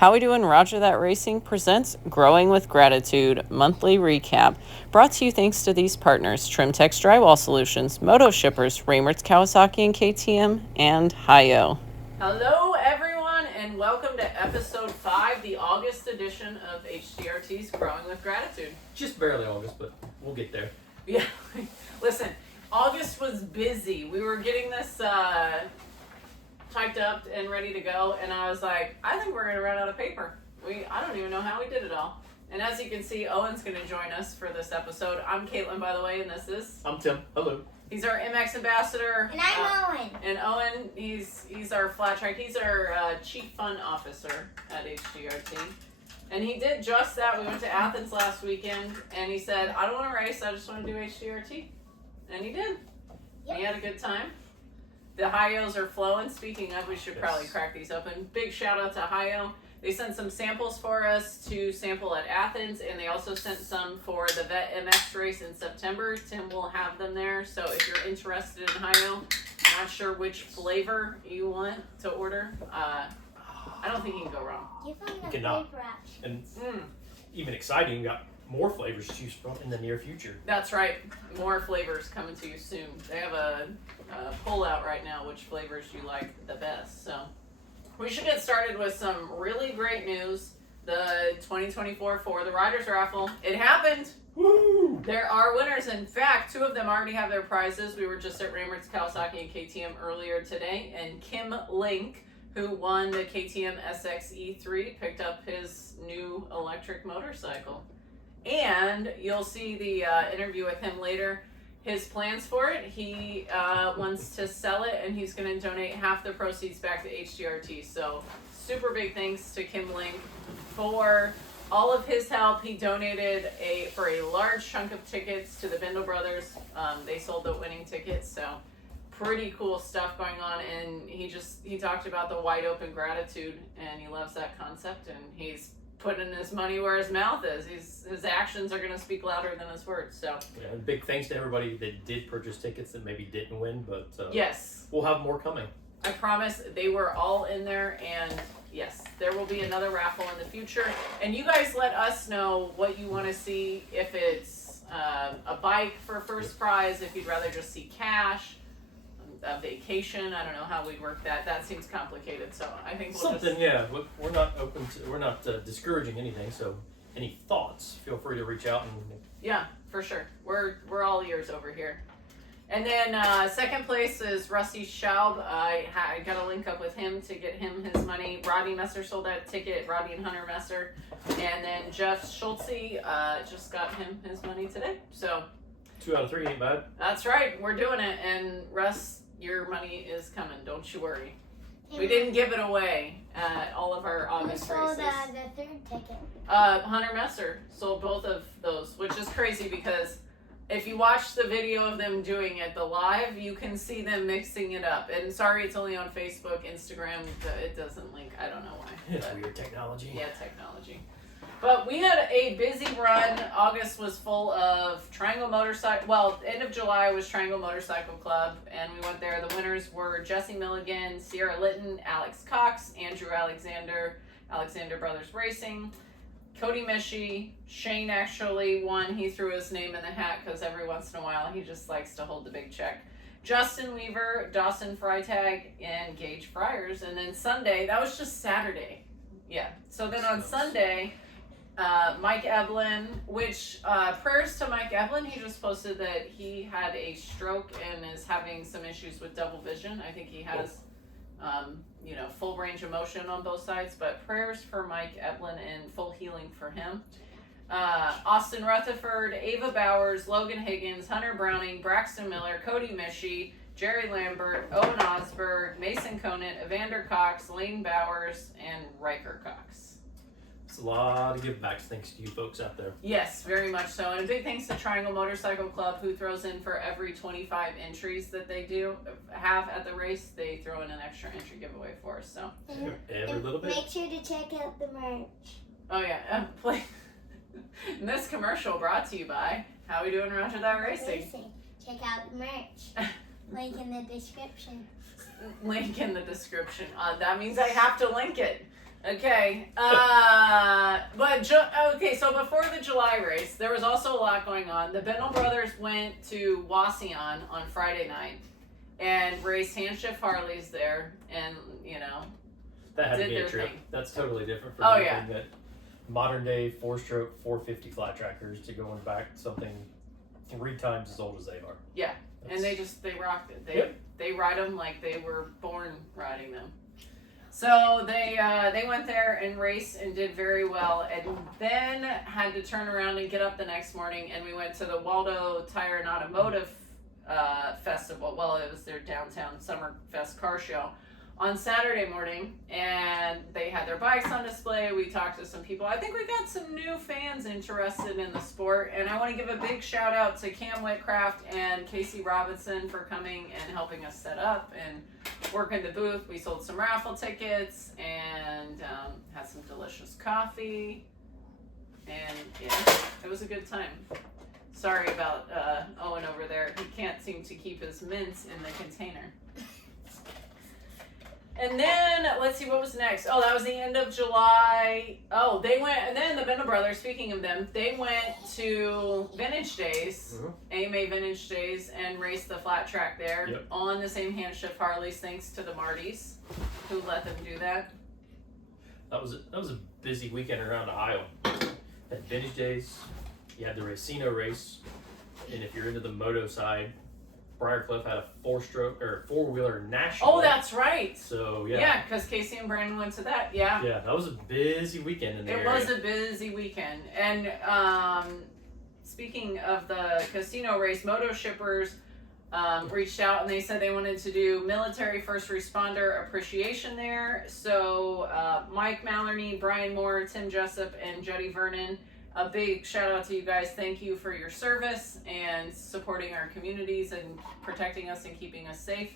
How We Doing Roger That Racing presents Growing with Gratitude monthly recap, brought to you thanks to these partners: Trimtex Drywall Solutions, Moto Shippers, Raymertz Kawasaki and KTM, and Hayo. Hello everyone and welcome to episode 5, the August edition of HDRT's Growing with Gratitude. Just barely August, but we'll get there. Yeah, listen, August was busy. We were getting this typed up and ready to go, and I was like, I think we're going to run out of paper. I don't even know how we did it all. And as you can see, Owen's going to join us for this episode. I'm Caitlin, by the way, and this is... I'm Tim. Hello. He's our MX ambassador. And I'm Owen. And Owen, he's our flat track. He's our chief fun officer at HDRT. And he did just that. We went to Athens last weekend, and he said, I don't want to race, I just want to do HDRT. And he did. Yep. He had a good time. The Hayos are flowing. Speaking of, we should probably crack these open. Big shout out to Hayo. They sent some samples for us to sample at Athens, and they also sent some for the Vet MX race in September. Tim will have them there, so if you're interested in Hayo, not sure which flavor you want to order, I don't think you can go wrong. You found a cannot. flavor option. And even exciting, you got more flavors to choose from in the near future. That's right. More flavors coming to you soon. They have a poll out right now, which flavors you like the best. So we should get started with some really great news. The 2024 For the Riders Raffle. It happened. Woo! There are winners. In fact, 2 of them already have their prizes. We were just at Raymertz Kawasaki and KTM earlier today, and Kim Link, who won the KTM SXE3, picked up his new electric motorcycle. And you'll see the interview with him later. His plans for it, he wants to sell it, and he's going to donate half the proceeds back to HDRT. So super big thanks to Kim Link for all of his help. He donated for a large chunk of tickets to the Bindle Brothers. They sold the winning tickets, so pretty cool stuff going on. And he talked about the wide open gratitude, and he loves that concept, and he's putting his money where his mouth is. His actions are going to speak louder than his words. So Yeah, and big thanks to everybody that did purchase tickets that maybe didn't win, but yes, we'll have more coming. I promise they were all in there, and yes, there will be another raffle in the future. And you guys let us know what you want to see, if it's a bike for first prize, if you'd rather just see cash, a vacation. I don't know how we'd work that. That seems complicated, so I think we'll Something, yeah. We're not open to, we're not discouraging anything, so any thoughts, feel free to reach out. And yeah, for sure. We're all ears over here. And then second place is Rusty Schaub. I got to link up with him to get him his money. Rodney Messer sold that ticket, Rodney and Hunter Messer. And then Jeff Schultze just got him his money today. So 2 out of 3 ain't bad. that's right, we're doing it. And Russ, your money is coming, don't you worry. We didn't give it away at all of our August Who sold races. the third ticket? Hunter Messer sold both of those, which is crazy because if you watch the video of them doing it, the live, you can see them mixing it up. And sorry, it's only on Facebook, Instagram, it doesn't link. I don't know why. It's but weird technology. yeah, technology. But we had a busy run. August was full of Triangle Motorcycle. Well, end of July was Triangle Motorcycle Club, and we went there. The winners were Jesse Milligan, Sierra Litton, Alex Cox, Andrew Alexander, Alexander Brothers Racing, Cody Mishi. Shane actually won. He threw his name in the hat because every once in a while he just likes to hold the big check. Justin Weaver, Dawson Freitag, and Gage Friars. And then Sunday, that was just Saturday. Yeah. So then on Sunday, Mike Evelyn, which prayers to Mike Evelyn. He just posted that he had a stroke and is having some issues with double vision. I think he has, full range of motion on both sides, but prayers for Mike Evelyn and full healing for him. Austin Rutherford, Ava Bowers, Logan Higgins, Hunter Browning, Braxton Miller, Cody Mishi, Jerry Lambert, Owen Osberg, Mason Conant, Evander Cox, Lane Bowers, and Riker Cox. It's a lot of give backs thanks to you folks out there. Yes, very much so. And a big thanks to Triangle Motorcycle Club, who throws in for every 25 entries that they have at the race. They throw in an extra entry giveaway for us. So Every little bit. Make sure to check out the merch. oh yeah, and this commercial brought to you by How We Doing Roger That Racing. Check out the merch. Link in the description. Link in the description. That means I have to link it. Okay. Okay. So before the July race, there was also a lot going on. The Bendel brothers went to Wasion on Friday night and raced Handshift Harleys there, and That had to did be a their trip. thing. That's totally different from Oh, anything yeah. that modern day 4-stroke 450 flat trackers to going back something 3 times as old as they are. Yeah, and That's- they rocked it. Yep. They ride them like they were born riding them. So they went there and raced and did very well, and then had to turn around and get up the next morning, and we went to the Waldo Tire and Automotive Festival. Well, it was their downtown Summer Fest car show on Saturday morning, and they had their bikes on display. We talked to some people. I think we got some new fans interested in the sport, and I want to give a big shout out to Cam Whitcraft and Casey Robinson for coming and helping us set up and working the booth. We sold some raffle tickets and had some delicious coffee, and yeah, it was a good time. Sorry about Owen over there. He can't seem to keep his mints in the container. And then, let's see, what was next? Oh, that was the end of July. Oh, they went, and then the Bendel brothers, speaking of them, they went to Vintage Days, AMA Vintage Days, and raced the flat track there on the same Handshift Harleys, thanks to the Martys, who let them do that. That was a busy weekend around Iowa. At Vintage Days, you had the Racino race, and if you're into the moto side, Briarcliff had a 4-stroke or 4-wheeler national. Oh, that's right. So yeah. Yeah, because Casey and Brandon went to that. Yeah. Yeah, that was a busy weekend in there. It was a busy weekend. And speaking of the casino race, Moto Shippers reached out and they said they wanted to do military first responder appreciation there. So Mike Maloney, Brian Moore, Tim Jessup, and Juddy Vernon, a big shout out to you guys. Thank you for your service and supporting our communities and protecting us and keeping us safe.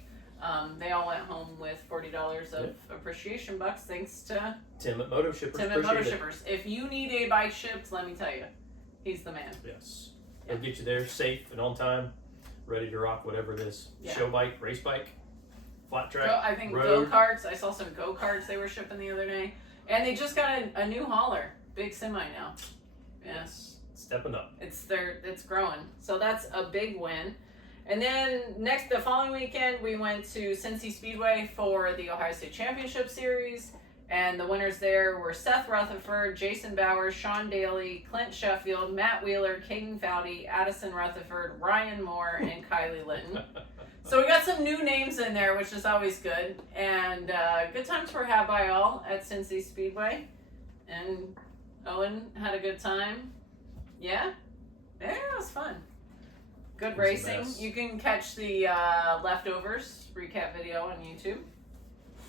They all went home with $40 of appreciation bucks thanks to Tim at Moto Shippers. Tim at Moto Shippers. If you need a bike shipped, let me tell you, he's the man. Yes. He'll get you there safe and on time, ready to rock whatever it is. Yeah. Show bike, race bike, flat track, I think road. go-karts. I saw some go-karts they were shipping the other day. And they just got a new hauler. Big semi now. Yes. Stepping up. It's growing. So that's a big win. And then the following weekend, we went to Cincy Speedway for the Ohio State Championship Series. And the winners there were Seth Rutherford, Jason Bowers, Sean Daly, Clint Sheffield, Matt Wheeler, Caden Fowdy, Addison Rutherford, Ryan Moore, and Kylie Litton. So we got some new names in there, which is always good. And good times were had by all at Cincy Speedway. And Owen had a good time. Yeah? Yeah, it was fun. Good racing. You can catch the Leftovers recap video on YouTube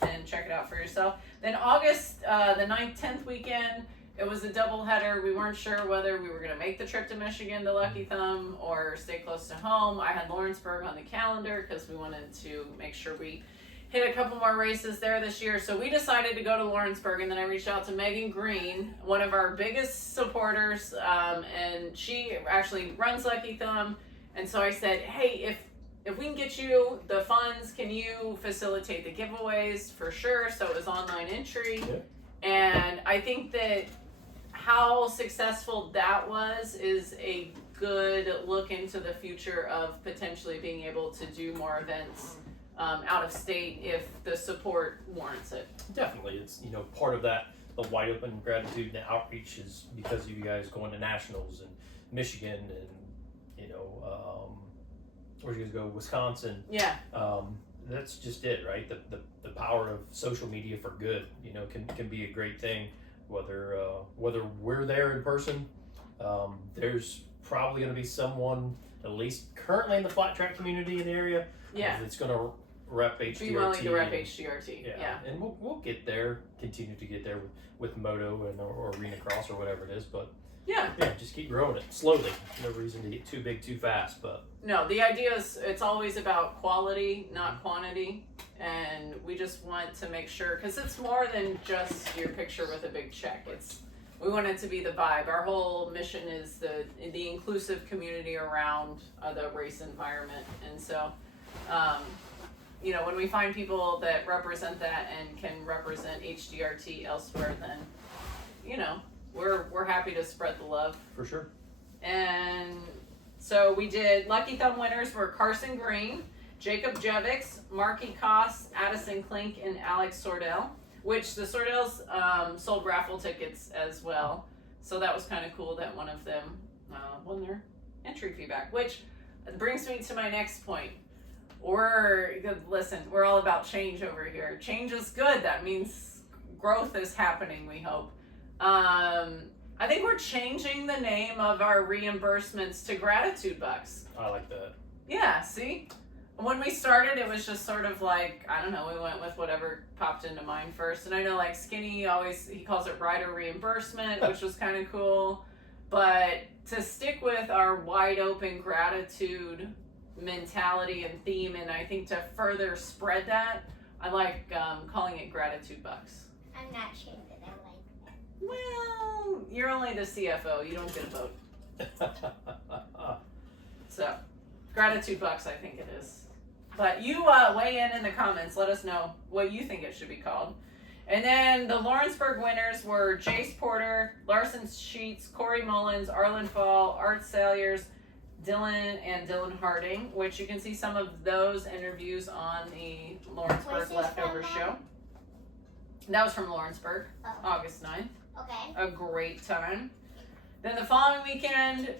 and check it out for yourself. Then August, the 9th, 10th weekend, it was a doubleheader. We weren't sure whether we were going to make the trip to Michigan to Lucky Thumb or stay close to home. I had Lawrenceburg on the calendar because we wanted to make sure we hit a couple more races there this year. So we decided to go to Lawrenceburg, and then I reached out to Megan Green, one of our biggest supporters, and she actually runs Lucky Thumb. And so I said, hey, if we can get you the funds, can you facilitate the giveaways for sure? So it was online entry. Yeah. And I think that how successful that was is a good look into the future of potentially being able to do more events out of state if the support warrants it. Definitely. It's, part of that, the wide open gratitude and the outreach is because of you guys going to nationals and Michigan and, where'd you guys go? Wisconsin. Yeah. That's just it, right? The power of social media for good, can be a great thing. Whether we're there in person, there's probably going to be someone, at least currently in the flat track community in the area, that's going to rep HDRT. Be willing to rep HDRT. Yeah. And we'll get there, continue to get there with Moto and or Arena Cross or whatever it is, but yeah, just keep growing it slowly. No reason to get too big too fast, but no, the idea is it's always about quality, not quantity, and we just want to make sure, because it's more than just your picture with a big check. We want it to be the vibe. Our whole mission is the inclusive community around the race environment, and so you know, when we find people that represent that and can represent HDRT elsewhere, then, you know, we're happy to spread the love. For sure. And so we did Lucky Thumb winners were Carson Green, Jacob Jevics, Marky Koss, Addison Klink, and Alex Sordell, which the Sordells sold raffle tickets as well. So that was kind of cool that one of them won their entry fee back, which brings me to my next point. Listen, we're all about change over here. Change is good. That means growth is happening, we hope. I think we're changing the name of our reimbursements to gratitude bucks. I like that. Yeah, see? When we started, it was just sort of like, I don't know, we went with whatever popped into mind first. And I know like Skinny he calls it rider reimbursement, which was kind of cool. But to stick with our wide open gratitude mentality and theme, and I think to further spread that, I like calling it gratitude bucks. I'm not sure that I like that. Well, you're only the CFO. You don't get a vote. So, gratitude bucks, I think it is. But you weigh in the comments. Let us know what you think it should be called. And then the Lawrenceburg winners were Jace Porter, Larson Sheets, Corey Mullins, Arlen Fall, Art Salyers, Dylan Harding, which you can see some of those interviews on the Lawrenceburg Leftovers show. That was from Lawrenceburg, August 9th. Okay. A great time. Then the following weekend,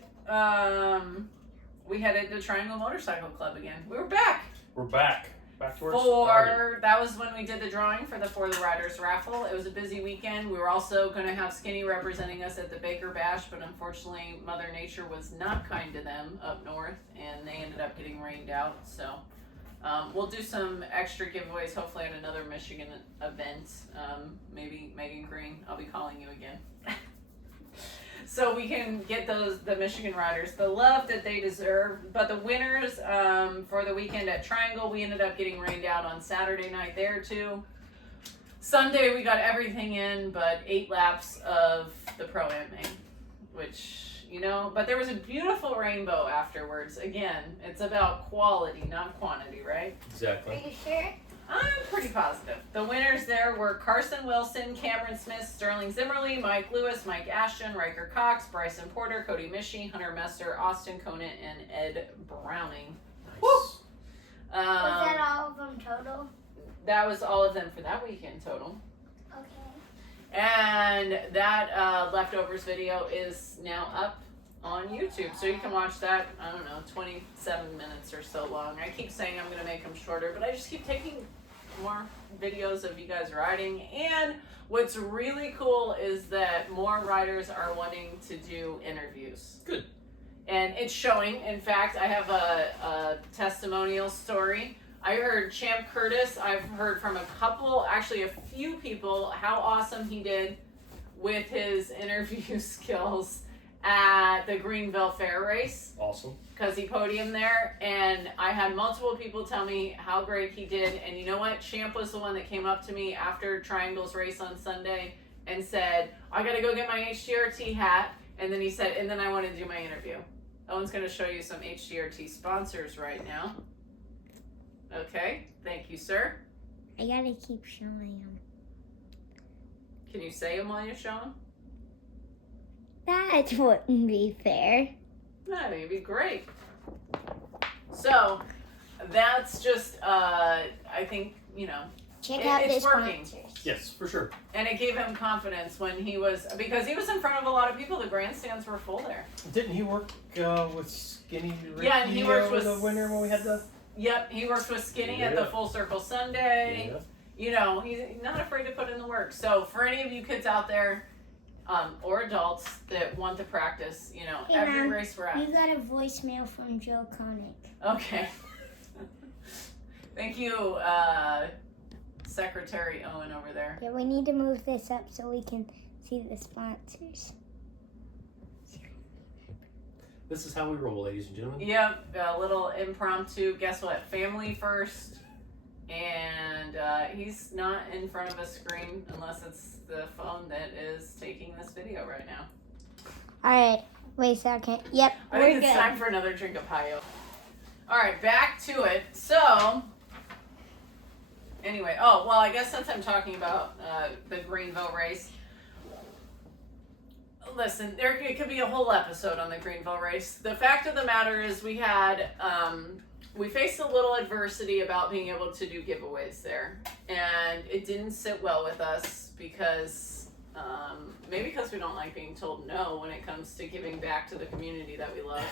we headed to Triangle Motorcycle Club again. We were back. We're back. Back to where it started. That was when we did the drawing for the For the Riders Raffle. It was a busy weekend. We were also going to have Skinny representing us at the Baker Bash, but unfortunately Mother Nature was not kind to them up north, and they ended up getting rained out. So we'll do some extra giveaways, hopefully at another Michigan event. Maybe Megan Green, I'll be calling you again. So we can get the Michigan riders the love that they deserve. But the winners for the weekend at Triangle, we ended up getting rained out on Saturday night there too. Sunday we got everything in but 8 laps of the Pro-Am main, which, you know, but there was a beautiful rainbow afterwards. Again, it's about quality, not quantity, right? Exactly. Are you sure? I'm pretty positive. The winners there were Carson Wilson, Cameron Smith, Sterling Zimmerly, Mike Lewis, Mike Ashton, Riker Cox, Bryson Porter, Cody Mishi, Hunter Mester, Austin Conant, and Ed Browning. Nice. Woo! Was that all of them total? That was all of them for that weekend total. Okay. And that leftovers video is now up on YouTube. So you can watch that, I don't know, 27 minutes or so long. I keep saying I'm going to make them shorter, but I just keep taking more videos of you guys riding. And what's really cool is that more riders are wanting to do interviews. Good. And it's showing. In fact, I have a testimonial story. I heard Champ Curtis. I've heard from a few people, how awesome he did with his interview skills at the Greenville Fair race. Awesome. Because he podiumed there, and I had multiple people tell me how great he did. And you know what? Champ was the one that came up to me after Triangle's race on Sunday and said, I gotta go get my HDRT hat. And then he said, and then I want to do my interview. Owen's gonna show you some HDRT sponsors right now. Okay, thank you, sir. I gotta keep showing them. Can you say them while you show them? That wouldn't be fair. That would be great. So, that's just, I think, you know, Check out it's the working. sponsors. Yes, for sure. And it gave him confidence when because he was in front of a lot of people. The grandstands were full there. Didn't he work with Skinny Ricky? Yeah, and he worked with the winner when we had the. Yep, he works with Skinny at the Yeah. Full Circle Sunday. Yeah. You know, he's not afraid to put in the work. So for any of you kids out there, or adults that want to practice, you know, Hey, every Mom, race we're at. You got a voicemail from Joe Connick. Okay. Thank you, Secretary Owen over there. Yeah, we need to move this up so we can see the sponsors. This is how we roll, ladies and gentlemen. Yep, a little impromptu. Guess what? Family first. And he's not in front of a screen unless it's the phone that is taking this video right now. Alright, wait a second. Yep, I we're think it's good. time for another drink of Hi-Yo. All right, back to it. So, Anyway, oh, well, I guess since I'm talking about the Greenville race, listen, it could be a whole episode on the Greenville race. The fact of the matter is we had, we faced a little adversity about being able to do giveaways there. And it didn't sit well with us because, maybe because we don't like being told no when it comes to giving back to the community that we love.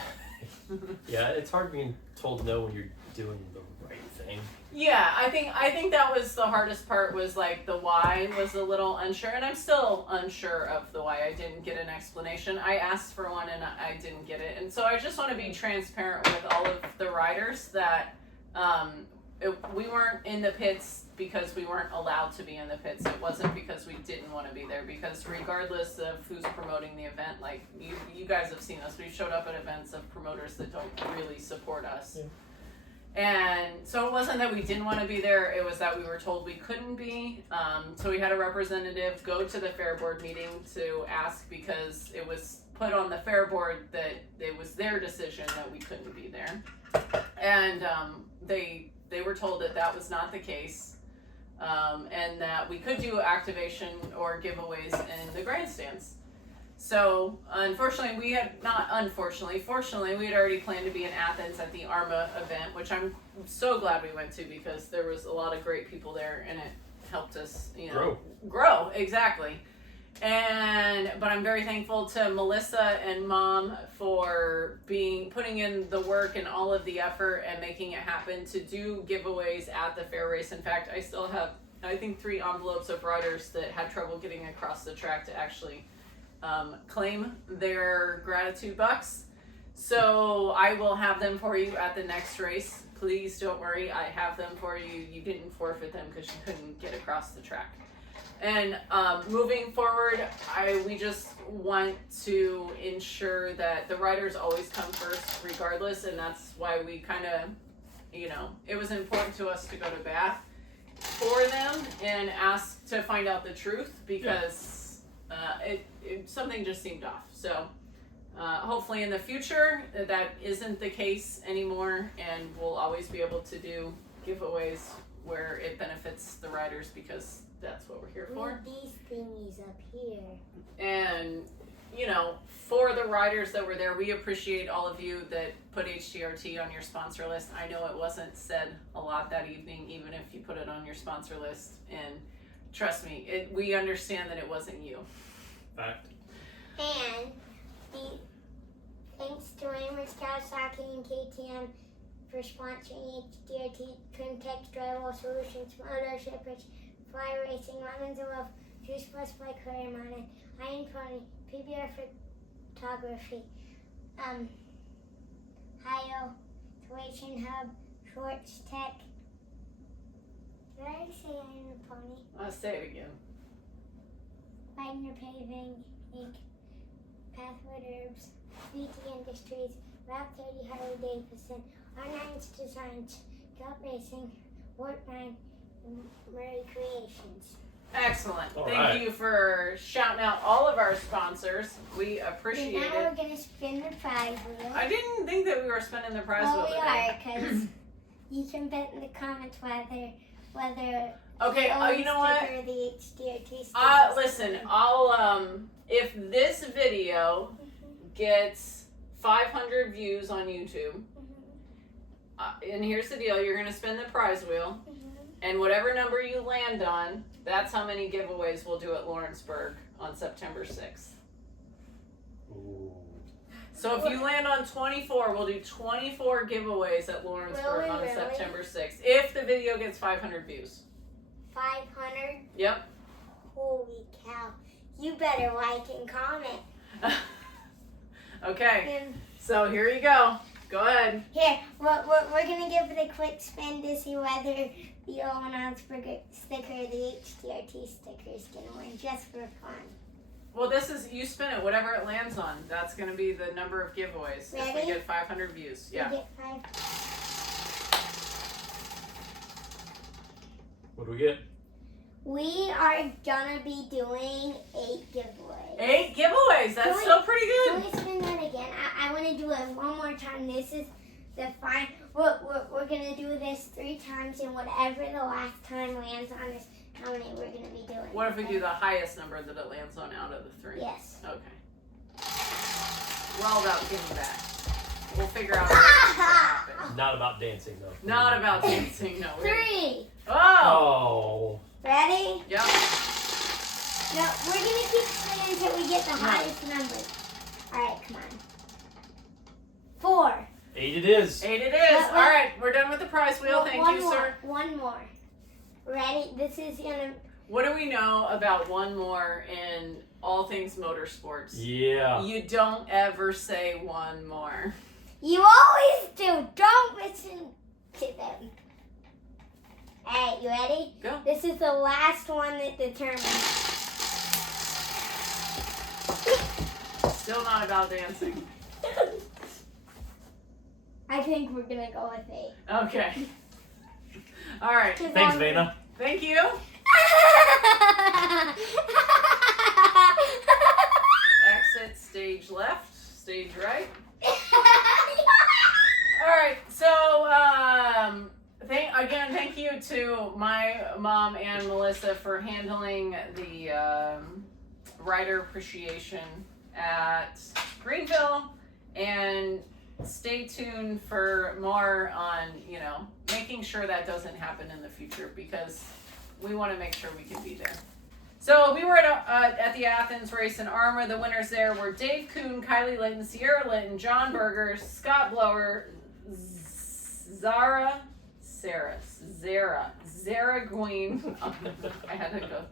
Yeah, it's hard being told no when you're doing the right thing. Yeah, I think that was the hardest part, was like the why was a little unsure, and I'm still unsure of the why. I didn't get an explanation. I asked for one and I didn't get it. And so I just want to be transparent with all of the riders that we weren't in the pits because we weren't allowed to be in the pits. It wasn't because we didn't want to be there, because regardless of who's promoting the event, like you guys have seen us, we've showed up at events of promoters that don't really support us. Yeah. And so it wasn't that we didn't want to be there, it was that we were told we couldn't be. So we had a representative go to the fair board meeting to ask, because it was put on the fair board that it was their decision that we couldn't be there. And they were told that that was not the case, and that we could do activation or giveaways in the grandstands. So, fortunately, we had already planned to be in Athens at the ARMA event, which I'm so glad we went to, because there was a lot of great people there, and it helped us, grow, exactly. But I'm very thankful to Melissa and Mom for putting in the work and all of the effort and making it happen to do giveaways at the fair race. In fact, I still have, I think, 3 envelopes of riders that had trouble getting across the track to actually claim their gratitude bucks. So I will have them for you at the next race. Please don't worry, I have them for you. You didn't forfeit them because you couldn't get across the track. And moving forward, we just want to ensure that the riders always come first regardless, and that's why we kind of, it was important to us to go to bat for them and ask to find out the truth, because something just seemed off. So hopefully in the future that isn't the case anymore, and we'll always be able to do giveaways where it benefits the riders, because that's what we're here for. These thingies up here. And for the riders that were there, we appreciate all of you that put HDRT on your sponsor list. I know it wasn't said a lot that evening, even if you put it on your sponsor list, and trust me, we understand that it wasn't you. Fact. And thanks to Raymond's Kawasaki and KTM for sponsoring HDRT, Trim Text Drywall Solutions, Moto Shippers, Fly Racing, Lemons of Love, Juice Plus by Clary Mountain, Iron Pony, PBR Photography, Hio, Tuition Hub, Shorts Tech. Did I say Iron Pony? I'll say it again. Wagner Paving, Inc., Pathwood Herbs, VT Industries, Route 30 Harley Davidson, R9's Designs, Gut Racing, Wart 9, and Murray Creations. Excellent. All Thank right. you for shouting out all of our sponsors. We appreciate And now it. we're going to spin the prize wheel. I didn't think that we were spending the prize wheel Well, we today. are, because you can bet in the comments whether Okay, you know what? Or the HDRT sticker. Listen, I'll if this video gets 500 views on YouTube, and here's the deal, you're gonna spin the prize wheel, and whatever number you land on, that's how many giveaways we'll do at Lawrenceburg on September 6th. Ooh. So if you land on 24, we'll do 24 giveaways at Lawrenceburg on Really? September 6th, if the video gets 500 views. 500? Yep. Holy cow. You better like and comment. Okay, And so here you go. Go ahead. here, we're going to give it a quick spin to see whether the Lawrenceburg sticker or the HDRT sticker is going to win, just for fun. Well, you spin it, whatever it lands on. That's going to be the number of giveaways. If we Ready? get 500 views. Yeah. We get 5. What do we get? We are going to be doing 8 giveaways. 8 giveaways. That's Can we- still pretty Can good. we spin that again? I want to do it one more time. This is the fine. We're we're going to do this 3 times, and whatever the last time lands on is how many we're going to be doing. What if we do the highest number that it lands on out of the 3? Yes. Okay. We're all about giving back. We'll figure out what's going to happen. Not about dancing, though. Not about dancing, no. 3. Oh. Ready? Yep. No, we're going to keep spinning until we get the highest number. All right, come on. 4. 8 it is. 8 it is. All right, we're done with the prize wheel. Well, Thank you, sir. One more. Ready? This is going to... What do we know about one more in all things motorsports? Yeah. You don't ever say one more. You always do. Don't listen to them. All right, you ready? Go. This is the last one that determines. Still not about dancing. I think we're going to go with 8. Okay. All right. Thanks, Vanna. Thank you. Exit stage left, stage right. All right, so thank you to my mom and Melissa for handling the rider appreciation at Greenville, and stay tuned for more on making sure that doesn't happen in the future, because we want to make sure we can be there. So we were at the Athens race in Armour. The winners there were Dave Kuhn, Kylie Litton, Sierra Litton, John Berger, Scott Blower, Zara Gween. I had to go.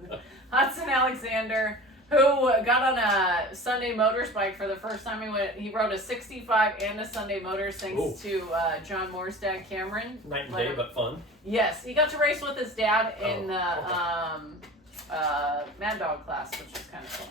Hudson Alexander, who got on a Sunday Motors bike for the first time. He rode a 65 and a Sunday Motors thanks to John Moore's dad, Cameron. Night and day, but fun. Yes, he got to race with his dad in the Mad Dog class, which was kind of cool.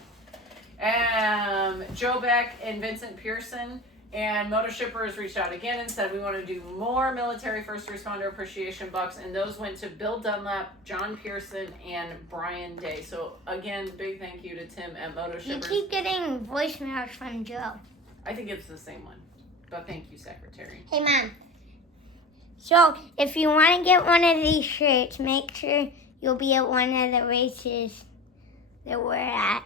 Joe Beck and Vincent Pearson and Moto Shippers reached out again and said we want to do more military first responder appreciation bucks, and those went to Bill Dunlap, John Pearson, and Brian Day. So again, big thank you to Tim at Moto You Shippers. keep getting voicemails from Joe. I think it's the same one, but thank you, Secretary. Hey, Mom. So, if you want to get one of these shirts, make sure you'll be at one of the races that we're at.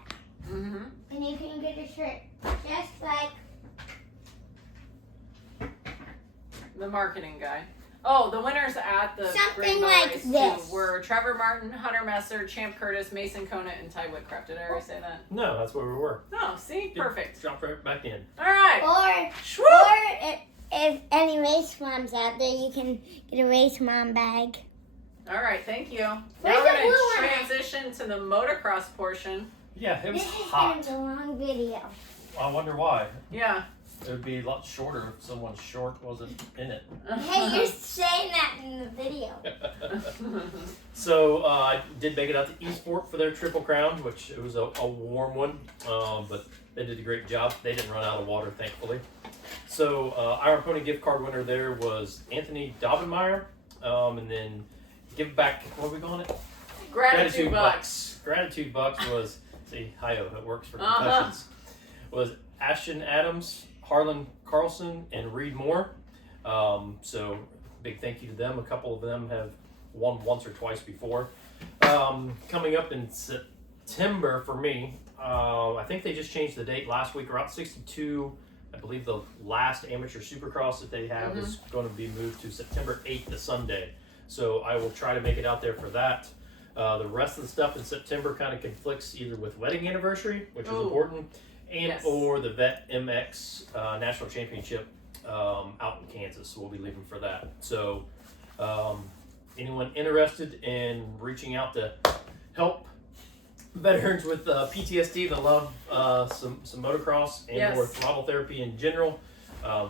Mm-hmm. And you can get a shirt just like The marketing guy. Oh, the winners at the something Greenville like race this. too were Trevor Martin, Hunter Messer, Champ Curtis, Mason Conant, and Ty Whitcraft. Did I already say that? No, that's where we were. No, see? Perfect. Drop right back in. All right. Or if any race moms out there, you can get a race mom bag. All right, thank you. Now Where's we're the going blue to one? transition to the motocross portion. Yeah, it was This is hot. going to be a long video. I wonder why. Yeah. It would be a lot shorter if someone's short wasn't in it. Hey, you're saying that in the video. So I did make it out to Eastport for their Triple Crown, which it was a warm one, but they did a great job. They didn't run out of water, thankfully. So our Pony gift card winner there was Anthony Daubenmeyer, and then give back. What are we calling it? Gratitude bucks. Gratitude bucks was hi-oh, it works for concussions. Was Ashton Adams, Harlan Carlson, and Reed Moore. So big thank you to them. A couple of them have won once or twice before. Coming up in September for me, I think they just changed the date last week. Route 62, I believe the last amateur supercross that they have is going to be moved to September 8th, the Sunday. So I will try to make it out there for that. The rest of the stuff in September kind of conflicts either with wedding anniversary, which is important, and or the Vet MX National Championship out in Kansas. So we'll be leaving for that. So anyone interested in reaching out to help veterans with PTSD that love some motocross and or throttle therapy in general,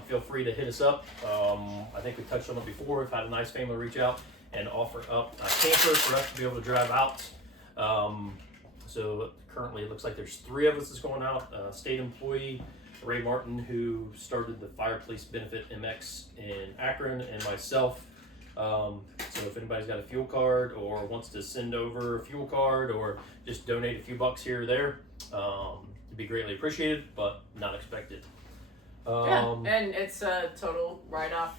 feel free to hit us up. I think we touched on it before. We've had a nice family reach out and offer up a camper for us to be able to drive out. So currently it looks like there's 3 of us that's going out. State employee Ray Martin, who started the Fire Police Benefit MX in Akron, and myself. So if anybody's got a fuel card or wants to send over a fuel card or just donate a few bucks here or there, it'd be greatly appreciated, but not expected. And it's a total write-off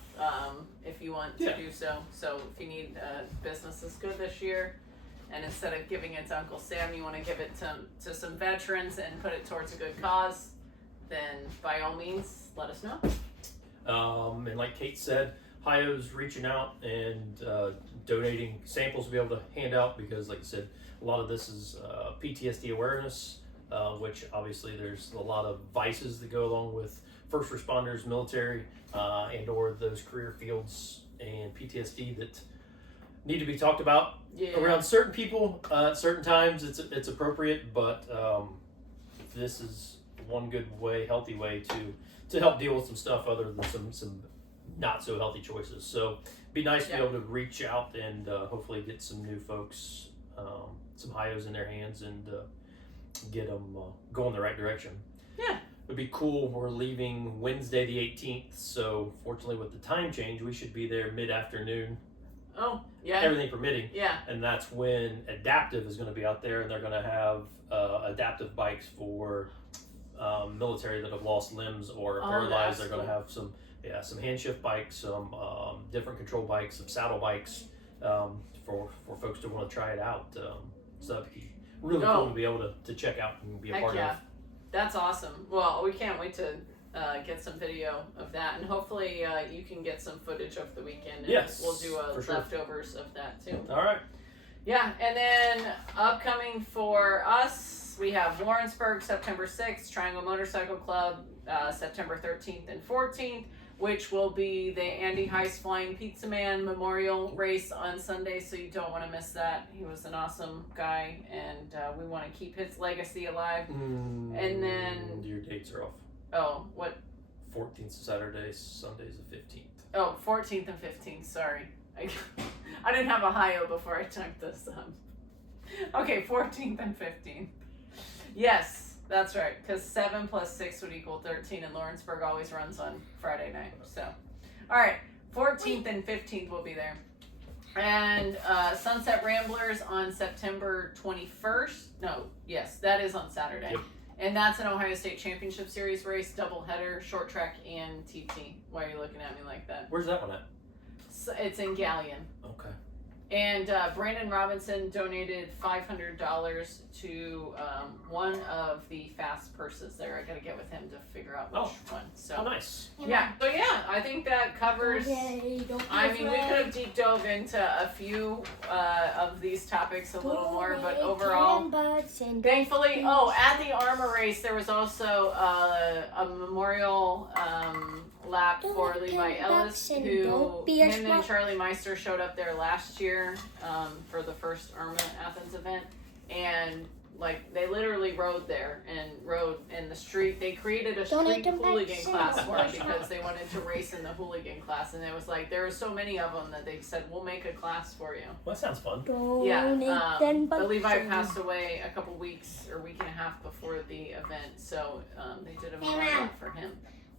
if you want to do so. So if you need business is good this year, and instead of giving it to Uncle Sam, you want to give it to some veterans and put it towards a good cause, then by all means, let us know. And like Kate said, HIO's reaching out and donating samples to be able to hand out because, like I said, a lot of this is PTSD awareness, which obviously there's a lot of vices that go along with first responders, military, and or those career fields and PTSD that need to be talked about around certain people at certain times. It's appropriate, but this is one good way, healthy way to help deal with some stuff other than some not so healthy choices. So be nice to be able to reach out and hopefully get some new folks, some HIOs in their hands and get them going the right direction. Yeah. It'd be cool. We're leaving Wednesday the 18th, so fortunately with the time change, we should be there mid-afternoon. Oh, yeah. Everything permitting. Yeah. And that's when Adaptive is going to be out there, and they're going to have adaptive bikes for military that have lost limbs or are paralyzed. They're going to have some hand shift bikes, some different control bikes, some saddle bikes for folks to want to try it out. So that'd be really cool to be able to check out and be a part of. That's awesome. Well, we can't wait to get some video of that, and hopefully you can get some footage of the weekend. And yes, we'll do leftovers sure of that too. All right. Yeah, and then upcoming for us, we have Lawrenceburg September 6th, Triangle Motorcycle Club September 13th and 14th, which will be the Andy Heiss Flying Pizza Man Memorial Race on Sunday, so you don't want to miss that. He was an awesome guy, and we want to keep his legacy alive. And then... Your dates are off. Oh, what? 14th Saturday, Sunday's the 15th. Oh, 14th and 15th, sorry. I didn't have a HIO before I typed this up. Okay, 14th and 15th. Yes. That's right, because 7 plus 6 would equal 13, and Lawrenceburg always runs on Friday night. So, all right, 14th and 15th will be there. And Sunset Ramblers on September 21st. No, yes, that is on Saturday. Yep. And that's an Ohio State Championship Series race, doubleheader, short track, and TT. Why are you looking at me like that? Where's that one at? So it's in Galleon. Okay. And Brandon Robinson donated $500 to one of the fast purses there. I got to get with him to figure out which one. So nice. Yeah. So yeah, I think that covers. I mean, we could have deep dove into a few of these topics a little more, but overall, thankfully, at the Armor Race there was also a memorial lap for Levi Ellis, who him and Charlie Meister showed up there last year for the first Irma Athens event, and like they literally rode there and rode in the street. They created a street hooligan class for him because they wanted to race in the hooligan class, and it was like there were so many of them that they said we'll make a class for you. Well, that sounds fun. But Levi passed away a couple weeks or week and a half before the event, so they did a memorial for him.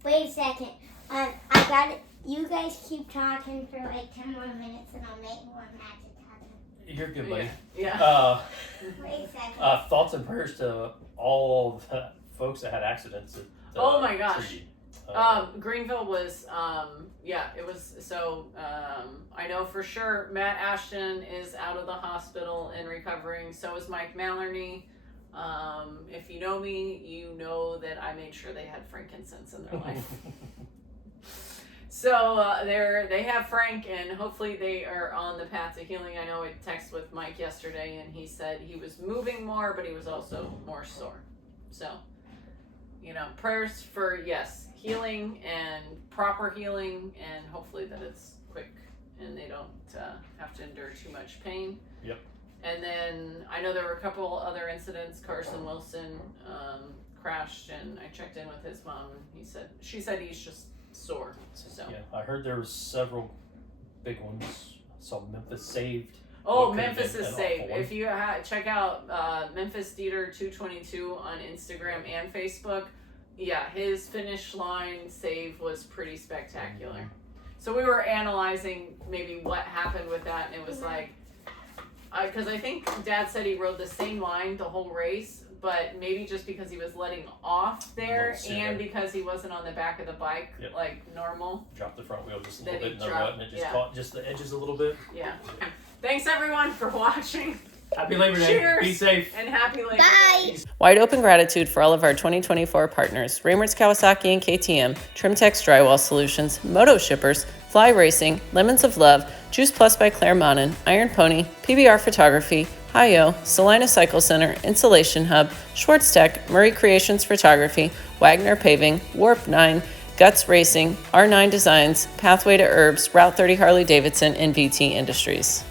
Wait a second. I got it. You guys keep talking for like 10 more minutes and I'll make more matches happen. You're good, buddy. Yeah. Wait a second. Thoughts and prayers to all the folks that had accidents. Oh my gosh. Greenville was, it was, so, I know for sure Matt Ashton is out of the hospital and recovering. So is Mike Maloney. If you know me, you know that I made sure they had frankincense in their life. So they have Frank, and hopefully they are on the path to healing. I know I texted with Mike yesterday, and he said he was moving more, but he was also more sore. So, prayers for, healing and proper healing, and hopefully that it's quick and they don't have to endure too much pain. Yep. And then I know there were a couple other incidents. Carson Wilson crashed, and I checked in with his mom, and she said he's just sore. So yeah, I heard there was several big ones. I saw Memphis saved. Oh, Memphis is saved. If you check out Memphis Dieter 222 on Instagram and Facebook, his finish line save was pretty spectacular. Mm-hmm. So we were analyzing maybe what happened with that, and it was like, because I think Dad said he rode the same line the whole race, but maybe just because he was letting off there Little and sooner. because he wasn't on the back of the bike Yep. like normal. Drop the front wheel just a Then little he bit in the dropped- rut, and it just yeah. caught just the edges a little bit. Yeah. Thanks everyone for watching. Happy Labor Day. Cheers. Be safe. And happy Labor Bye. Day. Wide open gratitude for all of our 2024 partners: Raymond's Kawasaki and KTM, Trimtex Drywall Solutions, Moto Shippers, Fly Racing, Lemons of Love, Juice Plus by Claire Monin, Iron Pony, PBR Photography, Hi-Yo, Salina Cycle Center, Insulation Hub, Schwartz Tech, Murray Creations Photography, Wagner Paving, Warp 9, Guts Racing, R9 Designs, Pathway to Herbs, Route 30 Harley Davidson, and VT Industries.